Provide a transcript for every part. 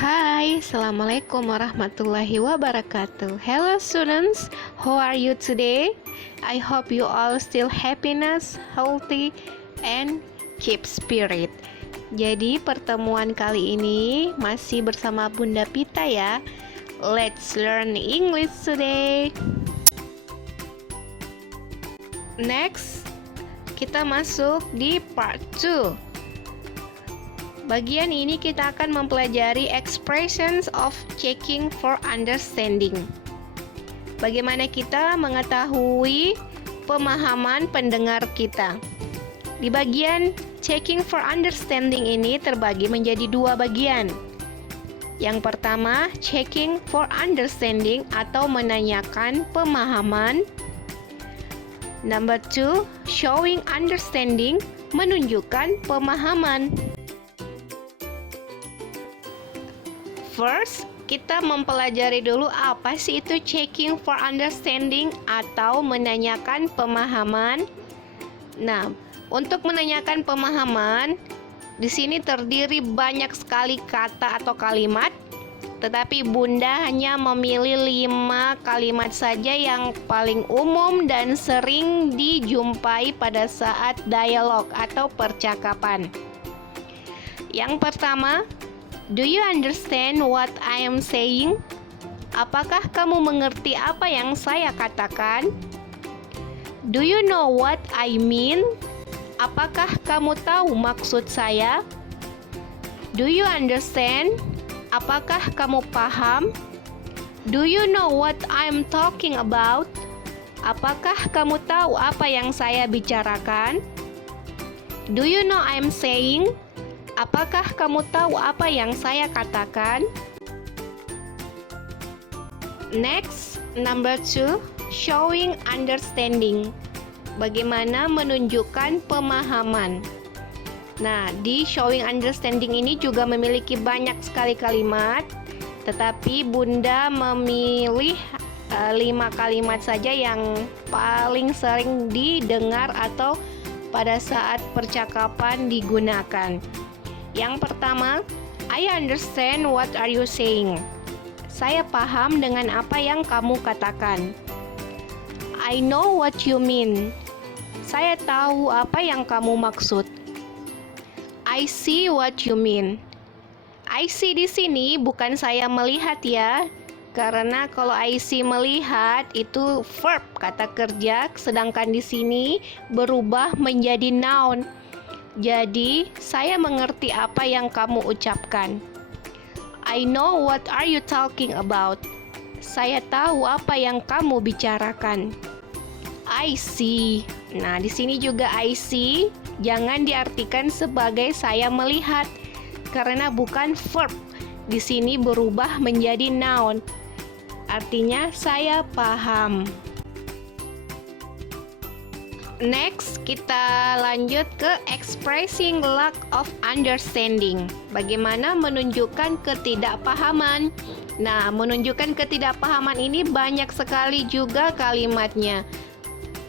Hai, Assalamualaikum warahmatullahi wabarakatuh. Hello students, how are you today? I hope you all still happiness, healthy, and keep spirit. Jadi pertemuan kali ini masih bersama Bunda Pita ya. Let's learn English today. Next, kita masuk di part 2. Bagian ini kita akan mempelajari expressions of checking for understanding. Bagaimana kita mengetahui pemahaman pendengar kita. Di bagian checking for understanding ini terbagi menjadi dua bagian. Yang pertama, checking for understanding atau menanyakan pemahaman. Number 2, showing understanding, menunjukkan pemahaman. First, kita mempelajari dulu apa sih itu checking for understanding atau menanyakan pemahaman. Nah, untuk menanyakan pemahaman, di sini terdiri banyak sekali kata atau kalimat, tetapi Bunda hanya memilih 5 kalimat saja yang paling umum dan sering dijumpai pada saat dialog atau percakapan. Yang pertama, do you understand what I am saying? Apakah kamu mengerti apa yang saya katakan? Do you know what I mean? Apakah kamu tahu maksud saya? Do you understand? Apakah kamu paham? Do you know what I'm talking about? Apakah kamu tahu apa yang saya bicarakan? Do you know I'm saying? Apakah kamu tahu apa yang saya katakan? Next, number 2, showing understanding. Bagaimana menunjukkan pemahaman. Nah, di showing understanding ini juga memiliki banyak sekali kalimat, tetapi Bunda memilih 5 kalimat saja yang paling sering didengar atau pada saat percakapan digunakan. Yang pertama, I understand what are you saying. Saya paham dengan apa yang kamu katakan. I know what you mean. Saya tahu apa yang kamu maksud. I see what you mean. I see di sini bukan saya melihat ya, karena kalau I see melihat itu verb, kata kerja, sedangkan di sini berubah menjadi noun. Jadi, saya mengerti apa yang kamu ucapkan. I know what are you talking about. Saya tahu apa yang kamu bicarakan. I see. Nah, di sini juga I see jangan diartikan sebagai saya melihat karena bukan verb. Di sini berubah menjadi noun. Artinya saya paham. Next, kita lanjut ke expressing lack of understanding. Bagaimana menunjukkan ketidakpahaman. Nah, menunjukkan ketidakpahaman ini banyak sekali juga kalimatnya.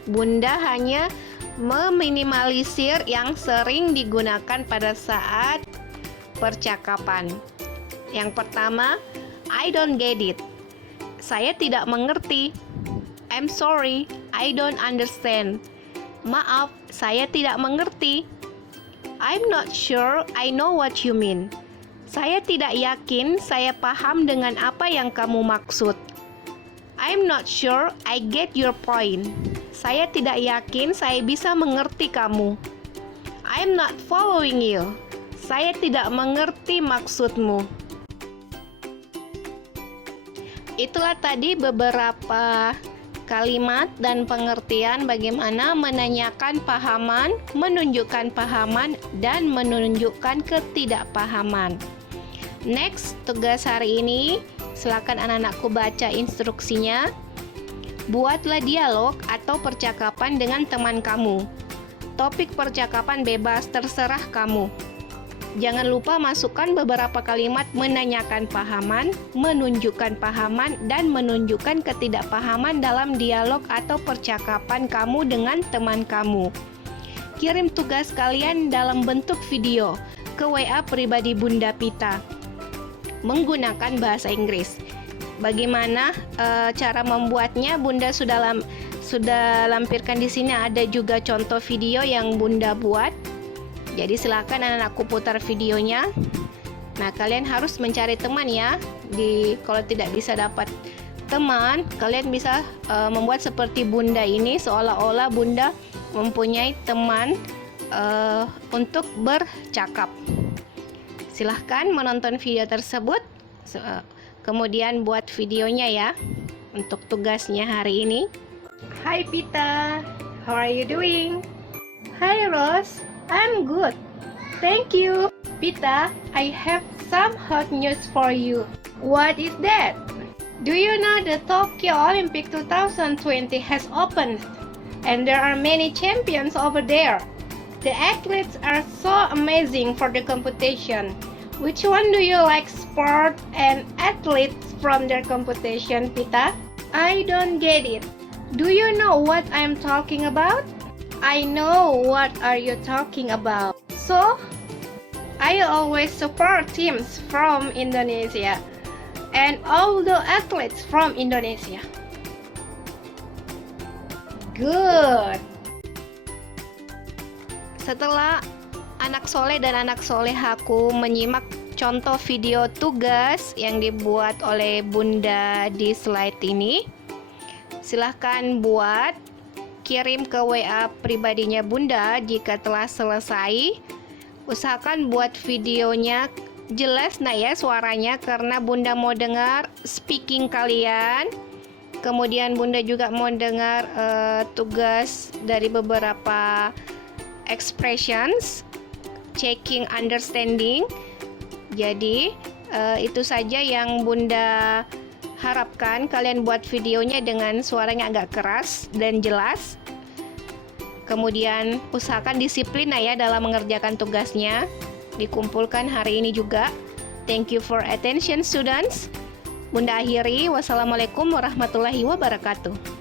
Bunda hanya meminimalisir yang sering digunakan pada saat percakapan. Yang pertama, I don't get it. Saya tidak mengerti. I'm sorry, I don't understand. Maaf, saya tidak mengerti. I'm not sure I know what you mean. Saya tidak yakin saya paham dengan apa yang kamu maksud. I'm not sure I get your point. Saya tidak yakin saya bisa mengerti kamu. I'm not following you. Saya tidak mengerti maksudmu. Itulah tadi beberapa kalimat dan pengertian bagaimana menanyakan pahaman, menunjukkan pahaman, dan menunjukkan ketidakpahaman. Next, tugas hari ini, silakan anak-anakku baca instruksinya. Buatlah dialog atau percakapan dengan teman kamu. Topik percakapan bebas, terserah kamu. Jangan lupa masukkan beberapa kalimat menanyakan pahaman, menunjukkan pahaman, dan menunjukkan ketidakpahaman dalam dialog atau percakapan kamu dengan teman kamu. Kirim tugas kalian dalam bentuk video ke WA pribadi Bunda Pita. menggunakan bahasa Inggris. Bagaimana cara membuatnya? Bunda sudah lampirkan di sini, ada juga contoh video yang Bunda buat. Jadi silakan anak-anakku putar videonya. Nah, kalian harus mencari teman ya. Kalau tidak bisa dapat teman, kalian bisa membuat seperti Bunda ini, seolah-olah Bunda mempunyai teman untuk bercakap. Silahkan menonton video tersebut, kemudian buat videonya ya untuk tugasnya hari ini. Hai Pita, how are you doing? Hi Rose, I'm good, thank you. Pita, I have some hot news for you. What is that? Do you know the Tokyo Olympic 2020 has opened? And there are many champions over there. The athletes are so amazing for the competition. Which one do you like sport and athletes from their competition, Pita? I don't get it. Do you know what I'm talking about? I know what are you talking about. So, I always support teams from Indonesia and all the athletes from Indonesia. Good. Setelah anak soleh dan anak solehaku menyimak contoh video tugas yang dibuat oleh Bunda di slide ini, silahkan buat, kirim ke WA pribadinya Bunda jika telah selesai. Usahakan buat videonya jelas ya suaranya, karena Bunda mau dengar speaking kalian. Kemudian Bunda juga mau dengar tugas dari beberapa expressions, checking understanding. Jadi itu saja yang Bunda harapkan, kalian buat videonya dengan suaranya agak keras dan jelas. Kemudian usahakan disiplin ya dalam mengerjakan tugasnya. Dikumpulkan hari ini juga. Thank you for attention students. Bunda akhiri, wassalamualaikum warahmatullahi wabarakatuh.